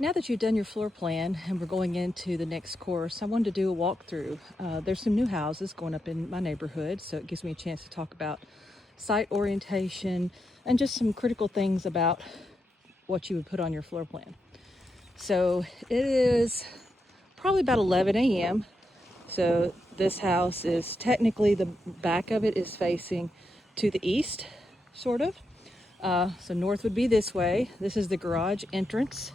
Now that you've done your floor plan and we're going into the next course, I wanted to do a walkthrough. There's some new houses going up in my neighborhood, so it gives me a chance to talk about site orientation and just some critical things about what you would put on your floor plan. So it is probably about 11 a.m. So this house is technically, the back of it is facing to the east, sort of. So north would be this way. This is the garage entrance.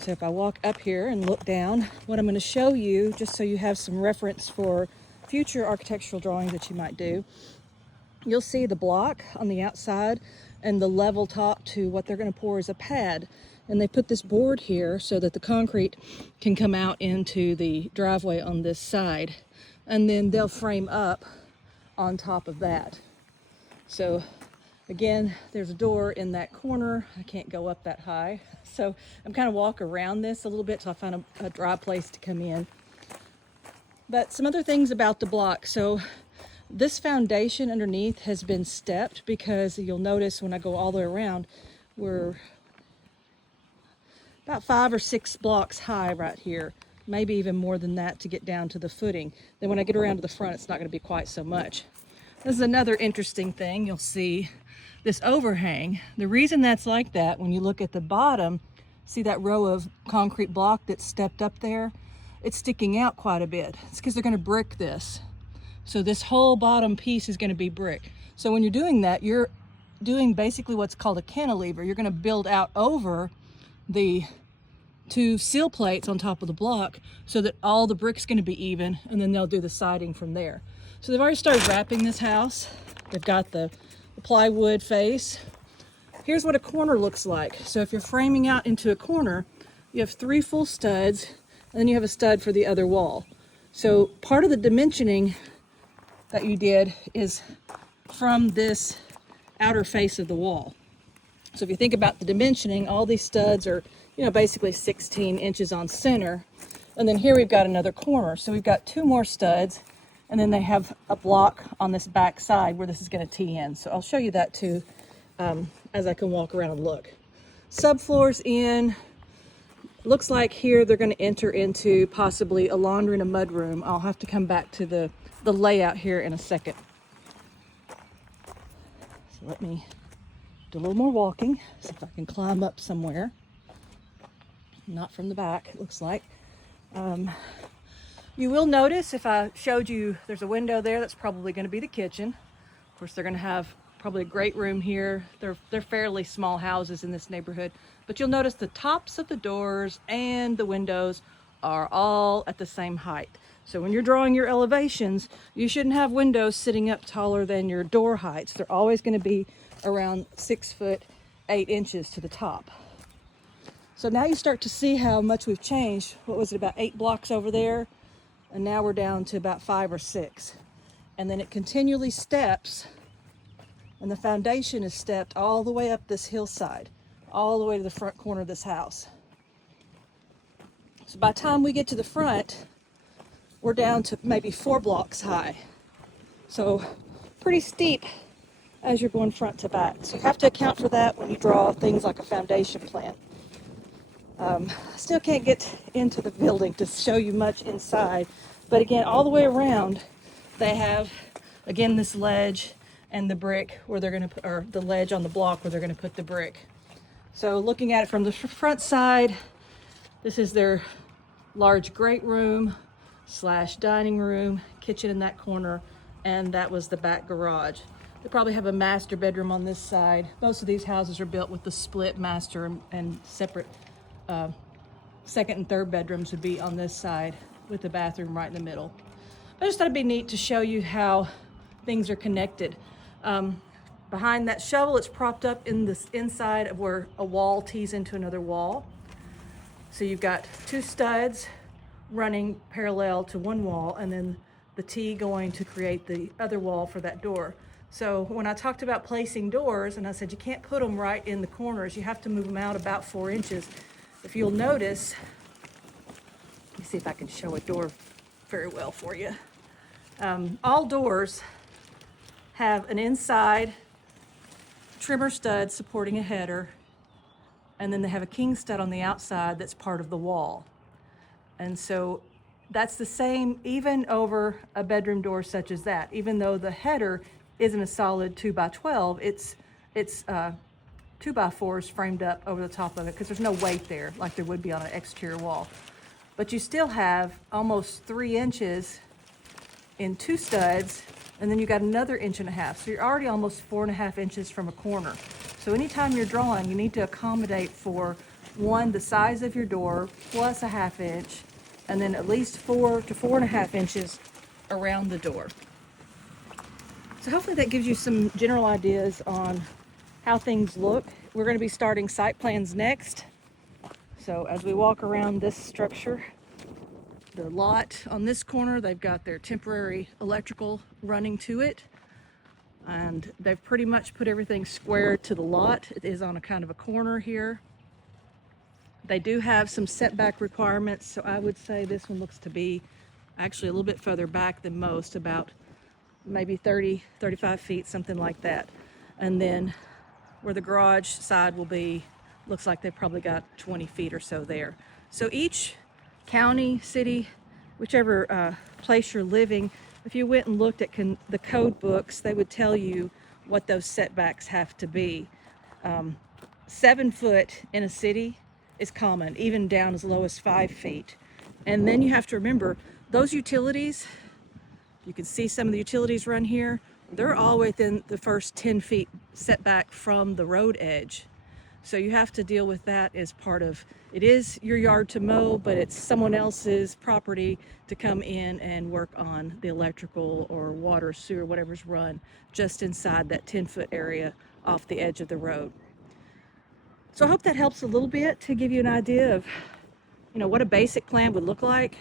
So if I walk up here and look down, what I'm going to show you, just so you have some reference for future architectural drawings that you might do, you'll see the block on the outside and the level top to what they're going to pour is a pad. And they put this board here so that the concrete can come out into the driveway on this side. And then they'll frame up on top of that. So again, there's a door in that corner. I can't go up that high. So I'm kind of walk around this a little bit so I find a dry place to come in. But some other things about the block. So this foundation underneath has been stepped because you'll notice when I go all the way around, we're about 5 or 6 blocks high right here. Maybe even more than that to get down to the footing. Then when I get around to the front, it's not going to be quite so much. This is another interesting thing. You'll see this overhang. The reason that's like that, when you look at the bottom, see that row of concrete block that's stepped up there? It's sticking out quite a bit. It's because they're going to brick this. So this whole bottom piece is going to be brick. So when you're doing that, you're doing basically what's called a cantilever. You're going to build out over the 2 seal plates on top of the block so that all the brick's going to be even, and then they'll do the siding from there. So they've already started wrapping this house. They've got the plywood face. Here's what a corner looks like. So if you're framing out into a corner, you have 3 full studs, and then you have a stud for the other wall. So part of the dimensioning that you did is from this outer face of the wall. So if you think about the dimensioning, all these studs are, basically 16 inches on center. And then here we've got another corner. So we've got 2 more studs, and then they have a block on this back side where this is going to tee in. So I'll show you that too as I can walk around and look. Subfloors in. Looks like here they're going to enter into possibly a laundry and a mud room. I'll have to come back to the layout here in a second. So let me do a little more walking, see if I can climb up somewhere. Not from the back, it looks like. You will notice if I showed you there's a window there, that's probably going to be the kitchen. Of course, they're going to have probably a great room here. They're fairly small houses in this neighborhood, but you'll notice the tops of the doors and the windows are all at the same height. So when you're drawing your elevations, you shouldn't have windows sitting up taller than your door heights. They're always going to be around 6 foot 8 inches to the top. So now you start to see how much we've changed. What was it, about 8 blocks over there? And now we're down to about 5 or 6. And then it continually steps, and the foundation is stepped all the way up this hillside, all the way to the front corner of this house. So by the time we get to the front, we're down to maybe 4 blocks high. So pretty steep as you're going front to back. So you have to account for that when you draw things like a foundation plan. Still can't get into the building to show you much inside, but again, all the way around, they have, again, this ledge and the brick where they're going to put, or the ledge on the block where they're going to put the brick. So looking at it from the front side, this is their large great room / dining room, kitchen in that corner, and that was the back garage. They probably have a master bedroom on this side. Most of these houses are built with the split master and separate second and third bedrooms would be on this side with the bathroom right in the middle. I just thought it'd be neat to show you how things are connected. Behind that shovel, it's propped up in this inside of where a wall tees into another wall. So you've got 2 studs running parallel to one wall, and then the T going to create the other wall for that door. So when I talked about placing doors, and I said you can't put them right in the corners, you have to move them out about 4 inches. If you'll notice, let me see if I can show a door very well for you. All doors have an inside trimmer stud supporting a header, and then they have a king stud on the outside that's part of the wall. And so that's the same even over a bedroom door such as that. Even though the header isn't a solid 2x12, it's 2x4s framed up over the top of it because there's no weight there like there would be on an exterior wall. But you still have almost 3 inches in 2 studs, and then you got another 1.5 inches. So you're already almost 4.5 inches from a corner. So anytime you're drawing, you need to accommodate for one, the size of your door plus 1/2 inch, and then at least 4 to 4.5 inches around the door. So hopefully that gives you some general ideas on how things look. We're going to be starting site plans next. So as we walk around this structure, the lot on this corner, they've got their temporary electrical running to it. And they've pretty much put everything square to the lot. It is on a kind of a corner here. They do have some setback requirements, so I would say this one looks to be actually a little bit further back than most, about maybe 30, 35 feet, something like that. And then where the garage side will be, looks like they've probably got 20 feet or so there. So each county, city, whichever place you're living, if you went and looked at the code books, they would tell you what those setbacks have to be. 7 foot in a city is common, even down as low as 5 feet. And then you have to remember, those utilities, you can see some of the utilities run here, they're all within the first 10 feet setback from the road edge. So you have to deal with that as part of, it is your yard to mow, but it's someone else's property to come in and work on the electrical or water, sewer, whatever's run just inside that 10-foot area off the edge of the road. So I hope that helps a little bit to give you an idea of, what a basic plan would look like,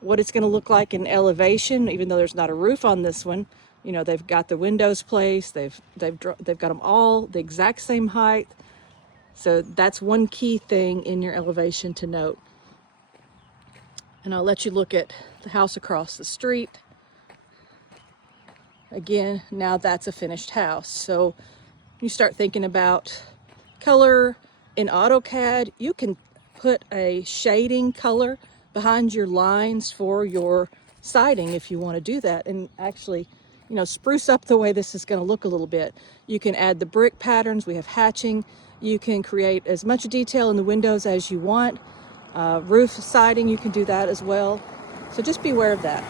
what it's going to look like in elevation, even though there's not a roof on this one. They've got the windows placed, they've got them all the exact same height. So that's one key thing in your elevation to note. And I'll let you look at the house across the street. Again, now that's a finished house. So you start thinking about color in AutoCAD. You can put a shading color behind your lines for your siding if you want to do that, and actually spruce up the way this is going to look a little bit. You can add the brick patterns. We have hatching. You can create as much detail in the windows as you want. Roof siding, you can do that as well. So just be aware of that.